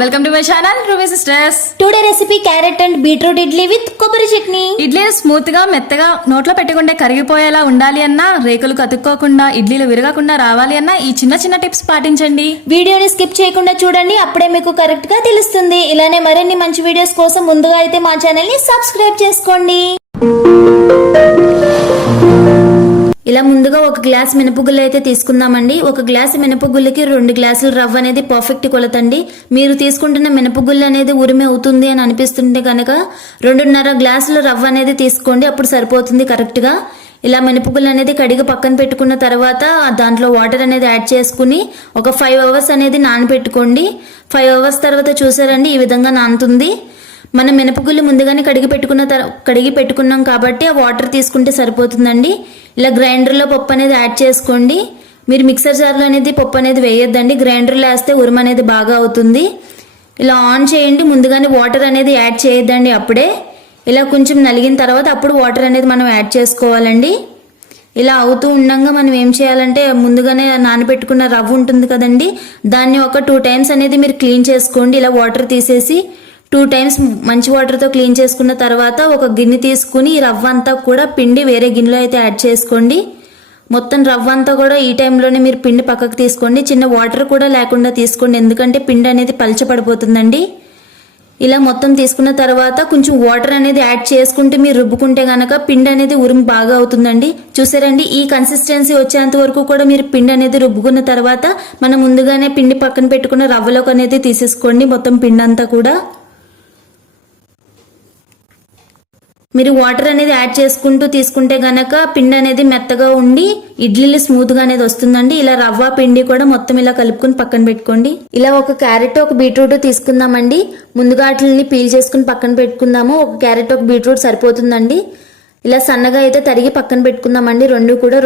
Welcome to my channel ruby sisters. Today recipe carrot and beetroot idli with కొబ్బరి చట్నీ. ఇడ్లీలు smooth గా మెత్తగా నోట్లో పెట్టుకుంటే కరిగిపోయేలా ఉండాలి అన్నా, రేకులు కతుక్కోకుండా ఇడ్లీలు విరగకుండా రావాలి అన్నా ఈ చిన్న చిన్న టిప్స్ పాటించండి. వీడియోని స్కిప్ చేయకుండా చూడండి, అప్పుడే మీకు కరెక్ట్ గా తెలుస్తుంది. ఇలానే మరిన్ని మంచి వీడియోస్ కోసం ముందుగా అయితే మా ఛానల్ ని సబ్స్క్రైబ్ చేసుకోండి. ఇలా ముందుగా ఒక గ్లాస్ మినపగుళ్ళు అయితే తీసుకుందామండి. ఒక గ్లాస్ మినపగుళ్ళకి 2 గ్లాసుల రవ్వ అనేది పర్ఫెక్ట్ కొలతండి. మీరు తీసుకుంటున్న మినపగుళ్ళు అనేది ఉరిమి అవుతుంది అని అనిపిస్తుంటే కనుక 2.5 గ్లాసుల రవ్వ అనేది తీసుకోండి, అప్పుడు సరిపోతుంది కరెక్ట్ గా. ఇలా మినపగుళ్ళు అనేది కడిగి పక్కన పెట్టుకున్న తర్వాత దాంట్లో వాటర్ అనేది యాడ్ చేసుకుని ఒక 5 అవర్స్ అనేది నానబెట్టుకోండి. 5 అవర్స్ తర్వాత చూసారండి ఈ విధంగా నానుతుంది. మనం మినపగుళ్ళు ముందుగానే కడిగి పెట్టుకున్నాం కాబట్టి ఆ వాటర్ తీసుకుంటే సరిపోతుందండి. ఇలా గ్రైండర్లో పప్పు అనేది యాడ్ చేసుకోండి. మీరు మిక్సర్ జార్లో అనేది పప్పు అనేది వేయొద్దండి, గ్రైండర్లో వేస్తే ఉరుము అనేది బాగా అవుతుంది. ఇలా ఆన్ చేయండి, ముందుగానే వాటర్ అనేది యాడ్ చేయొద్దండి. అప్పుడే ఇలా కొంచెం నలిగిన తర్వాత అప్పుడు వాటర్ అనేది మనం యాడ్ చేసుకోవాలండి. ఇలా అవుతూ ఉండగా మనం ఏం చేయాలంటే ముందుగానే నానబెట్టుకున్న రవ్వ ఉంటుంది కదండి, దాన్ని ఒక 2 టైమ్స్ అనేది మీరు క్లీన్ చేసుకోండి. ఇలా వాటర్ తీసేసి 2 టైమ్స్ మంచి వాటర్తో క్లీన్ చేసుకున్న తర్వాత ఒక గిన్నె తీసుకుని ఈ రవ్వ అంతా కూడా పిండి వేరే గిన్నెలో అయితే యాడ్ చేసుకోండి. మొత్తం రవ్వ అంతా కూడా ఈ టైంలోనే మీరు పిండి పక్కకు తీసుకోండి. చిన్న వాటర్ కూడా లేకుండా తీసుకోండి, ఎందుకంటే పిండి అనేది పలచబడిపోతుందండి. ఇలా మొత్తం తీసుకున్న తర్వాత కొంచెం వాటర్ అనేది యాడ్ చేసుకుంటూ మీరు రుబ్బుకుంటే గనక పిండి అనేది ఉరిమి బాగా అవుతుందండి. చూసారండి ఈ కన్సిస్టెన్సీ వచ్చేంత వరకు కూడా మీరు పిండి అనేది రుబ్బుకున్న తర్వాత మనం ముందుగానే పిండి పక్కన పెట్టుకున్న రవ్వలోకి అనేది తీసేసుకోండి మొత్తం పిండి అంతా కూడా. మీరు వాటర్ అనేది యాడ్ చేసుకుంటూ తీసుకుంటే గనక పిండి అనేది మెత్తగా ఉండి ఇడ్లీలు స్మూత్ గా అనేది వస్తుందండి. ఇలా రవ్వ పిండి కూడా మొత్తం ఇలా కలుపుకుని పక్కన పెట్టుకోండి. ఇలా ఒక క్యారెట్ ఒక బీట్రూట్ తీసుకుందామండి. ముందుగా వాటిని పీల్ చేసుకుని పక్కన పెట్టుకుందాము. ఒక క్యారెట్ ఒక బీట్రూట్ సరిపోతుందండి. ఇలా సన్నగా అయితే తరిగి పక్కన పెట్టుకుందామండి.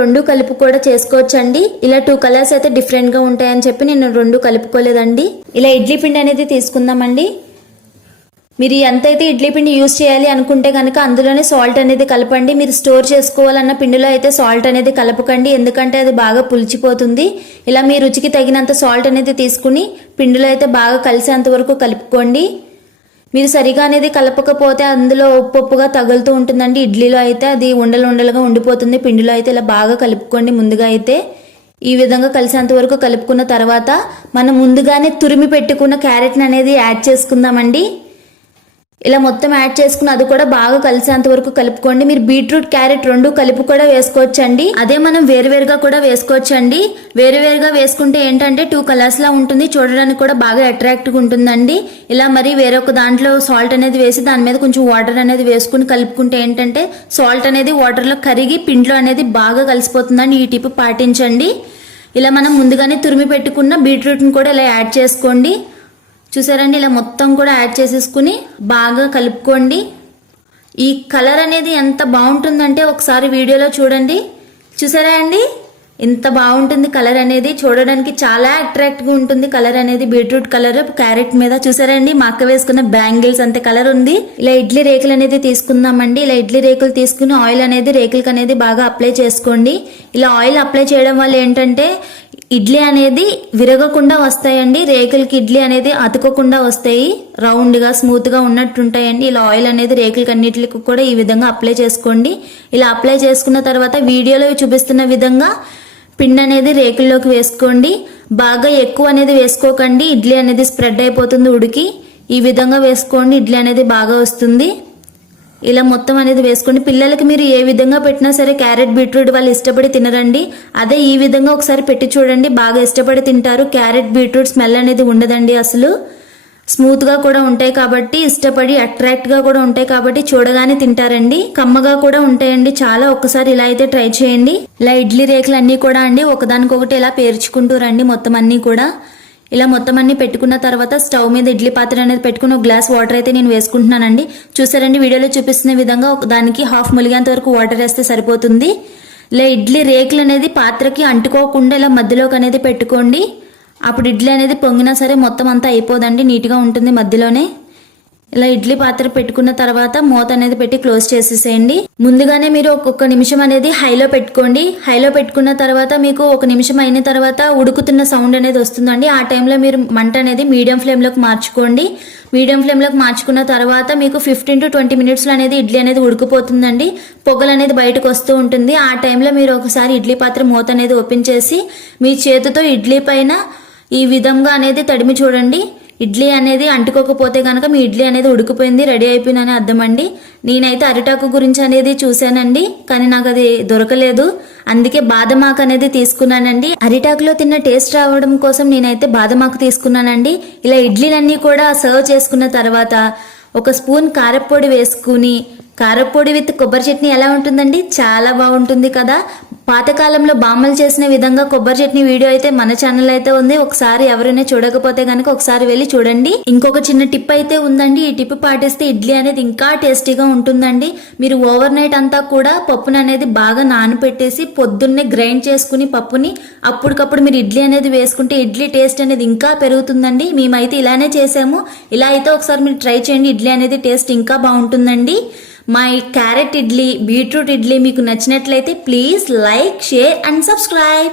రెండు కలిపి కూడా చేసుకోవచ్చండి. ఇలా 2 కలర్స్ అయితే డిఫరెంట్ గా ఉంటాయని చెప్పి నేను 2 కలుపుకోలేదండి. ఇలా ఇడ్లీ పిండి అనేది తీసుకుందామండి. మీరు ఎంతైతే ఇడ్లీ పిండి యూజ్ చేయాలి అనుకుంటే కనుక అందులోనే సాల్ట్ అనేది కలపండి. మీరు స్టోర్ చేసుకోవాలన్న పిండిలో అయితే సాల్ట్ అనేది కలపకండి, ఎందుకంటే అది బాగా పులిచిపోతుంది. ఇలా మీ రుచికి తగినంత సాల్ట్ అనేది తీసుకుని పిండిలో అయితే బాగా కలిసేంత వరకు కలుపుకోండి. మీరు సరిగా అనేది కలపకపోతే అందులో ఉప్పుగా తగులుతూ ఉంటుందండి. ఇడ్లీలో అయితే అది ఉండలుగా ఉండిపోతుంది. పిండిలో అయితే ఇలా బాగా కలుపుకోండి. ముందుగా అయితే ఈ విధంగా కలిసేంత వరకు కలుపుకున్న తర్వాత మనం ముందుగానే తురిమి పెట్టుకున్న క్యారెట్ని అనేది యాడ్ చేసుకుందామండి. ఇలా మొత్తం యాడ్ చేసుకుని అది కూడా బాగా కలిసేంత వరకు కలుపుకోండి. మీరు బీట్రూట్ క్యారెట్ 2 కలిపి కూడా వేసుకోవచ్చండి. అదే మనం వేరువేరుగా కూడా వేసుకోవచ్చండి. వేరువేరుగా వేసుకుంటే ఏంటంటే 2 కలర్స్ లా ఉంటుంది, చూడడానికి కూడా బాగా అట్రాక్టివ్గా ఉంటుందండి. ఇలా మరి వేరొక దాంట్లో సాల్ట్ అనేది వేసి దాని మీద కొంచెం వాటర్ అనేది వేసుకుని కలుపుకుంటే ఏంటంటే సాల్ట్ అనేది వాటర్లో కరిగి పిండిలో అనేది బాగా కలిసిపోతుందండి. ఈ టిప్ పాటించండి. ఇలా మనం ముందుగానే తురిమి పెట్టుకున్న బీట్రూట్ని కూడా ఇలా యాడ్ చేసుకోండి. చూసారండి ఇలా మొత్తం కూడా యాడ్ చేసేసుకుని బాగా కలుపుకోండి. ఈ కలర్ అనేది ఎంత బాగుంటుందంటే ఒకసారి వీడియోలో చూడండి. చూసారా అండి ఎంత బాగుంటుంది కలర్ అనేది, చూడడానికి చాలా అట్రాక్ట్గా ఉంటుంది కలర్ అనేది. బీట్రూట్ కలర్ క్యారెట్ మీద చూసారండి మా అక్క వేసుకున్న బ్యాంగిల్స్ అంతే కలర్ ఉంది. ఇలా ఇడ్లీ రేకులు అనేది తీసుకుందామండి. ఇలా ఇడ్లీ రేకులు తీసుకుని ఆయిల్ అనేది రేకులకి అనేది బాగా అప్లై చేసుకోండి. ఇలా ఆయిల్ అప్లై చేయడం వల్ల ఏంటంటే ఇడ్లీ అనేది విరగకుండా వస్తాయండి. రేకులకి ఇడ్లీ అనేది అతుకోకుండా వస్తాయి, రౌండ్గా స్మూత్గా ఉన్నట్టుంటాయండి. ఇలా ఆయిల్ అనేది రేకులకి అన్నిటికి కూడా ఈ విధంగా అప్లై చేసుకోండి. ఇలా అప్లై చేసుకున్న తర్వాత వీడియోలో చూపిస్తున్న విధంగా పిండి అనేది రేకుల్లోకి వేసుకోండి. బాగా ఎక్కువ అనేది వేసుకోకండి, ఇడ్లీ అనేది స్ప్రెడ్ అయిపోతుంది ఉడికి. ఈ విధంగా వేసుకోండి, ఇడ్లీ అనేది బాగా వస్తుంది. ఇలా మొత్తం అనేది వేసుకోండి. పిల్లలకి మీరు ఏ విధంగా పెట్టినా సరే క్యారెట్ బీట్రూట్ వాళ్ళు ఇష్టపడి తినరండి. అదే ఈ విధంగా ఒకసారి పెట్టి చూడండి, బాగా ఇష్టపడి తింటారు. క్యారెట్ బీట్రూట్ స్మెల్ అనేది ఉండదండి, అసలు స్మూత్గా కూడా ఉంటాయి కాబట్టి ఇష్టపడి అట్రాక్ట్గా కూడా ఉంటాయి కాబట్టి చూడగానే తింటారండి. కమ్మగా కూడా ఉంటాయండి చాలా. ఒక్కసారి ఇలా అయితే ట్రై చేయండి. ఇలా ఇడ్లీ రేకులు అన్నీ కూడా అండి ఒకదానికొకటి ఇలా పేర్చుకుంటూ రండి మొత్తం అన్నీ కూడా. ఇలా మొత్తం అన్ని పెట్టుకున్న తర్వాత స్టవ్ మీద ఇడ్లీ పాత్ర అనేది పెట్టుకుని 1 గ్లాస్ వాటర్ అయితే నేను వేసుకుంటున్నానండి. చూసారండి వీడియోలో చూపిస్తున్న విధంగా దానికి హాఫ్ ములిగేంత వరకు వాటర్ వేస్తే సరిపోతుంది. ఇలా ఇడ్లీ రేకులు అనేది పాత్రకి అంటుకోకుండా ఇలా మధ్యలోకి అనేది పెట్టుకోండి. అప్పుడు ఇడ్లీ అనేది పొంగినా సరే మొత్తం అంతా అయిపోదండి, నీట్గా ఉంటుంది మధ్యలోనే. ఇలా ఇడ్లీ పాత్ర పెట్టుకున్న తర్వాత మూత అనేది పెట్టి క్లోజ్ చేసేసేయండి. ముందుగానే మీరు ఒక్కొక్క నిమిషం అనేది హైలో పెట్టుకోండి. హైలో పెట్టుకున్న తర్వాత మీకు ఒక నిమిషం అయిన తర్వాత ఉడుకుతున్న సౌండ్ అనేది వస్తుందండి. ఆ టైంలో మీరు మంట అనేది మీడియం ఫ్లేమ్లోకి మార్చుకోండి. మీడియం ఫ్లేమ్లోకి మార్చుకున్న తర్వాత మీకు 15 to 20 మినిట్స్లో అనేది ఇడ్లీ అనేది ఉడికిపోతుందండి. పొగలు అనేది బయటకు వస్తూ ఉంటుంది. ఆ టైంలో మీరు ఒకసారి ఇడ్లీ పాత్ర మూత అనేది ఓపెన్ చేసి మీ చేతితో ఇడ్లీ పైన ఈ విధంగా అనేది తడిమి చూడండి. ఇడ్లీ అనేది అంటుకోకపోతే కనుక మీ ఇడ్లీ అనేది ఉడికిపోయింది, రెడీ అయిపోయిందని అర్థం అండి. నేనైతే అరిటాకు గురించి అనేది చూశానండి, కానీ నాకు అది దొరకలేదు. అందుకే బాదమాకు అనేది తీసుకున్నానండి. అరిటాకులో తిన్న టేస్ట్ రావడం కోసం నేనైతే బాదమాకు తీసుకున్నానండి. ఇలా ఇడ్లీలన్నీ కూడా సర్వ్ చేసుకున్న తర్వాత ఒక స్పూన్ కారప్పొడి వేసుకుని, కారప్పొడి విత్ కొబ్బరి చట్నీ ఎలా ఉంటుందండి? చాలా బాగుంటుంది కదా. పాతకాలంలో బామ్మలు చేసిన విధంగా కొబ్బరి చట్నీ వీడియో అయితే మన ఛానల్ అయితే ఉంది. ఒకసారి ఎవరైనా చూడకపోతే కనుక ఒకసారి వెళ్ళి చూడండి. ఇంకొక చిన్న టిప్ అయితే ఉందండి. ఈ టిప్ పాటిస్తే ఇడ్లీ అనేది ఇంకా టేస్టీగా ఉంటుందండి. మీరు ఓవర్ నైట్ అంతా కూడా పప్పును అనేది బాగా నానపెట్టేసి పొద్దున్నే గ్రైండ్ చేసుకుని పప్పుని అప్పటికప్పుడు మీరు ఇడ్లీ అనేది వేసుకుంటే ఇడ్లీ టేస్ట్ అనేది ఇంకా పెరుగుతుందండి. మేమైతే ఇలానే చేసాము. ఇలా అయితే ఒకసారి మీరు ట్రై చేయండి. ఇడ్లీ అనేది టేస్ట్ ఇంకా బాగుంటుందండి. మా ఈ క్యారెట్ ఇడ్లీ, బీట్రూట్ ఇడ్లీ మీకు నచ్చినట్లయితే please like, share and subscribe.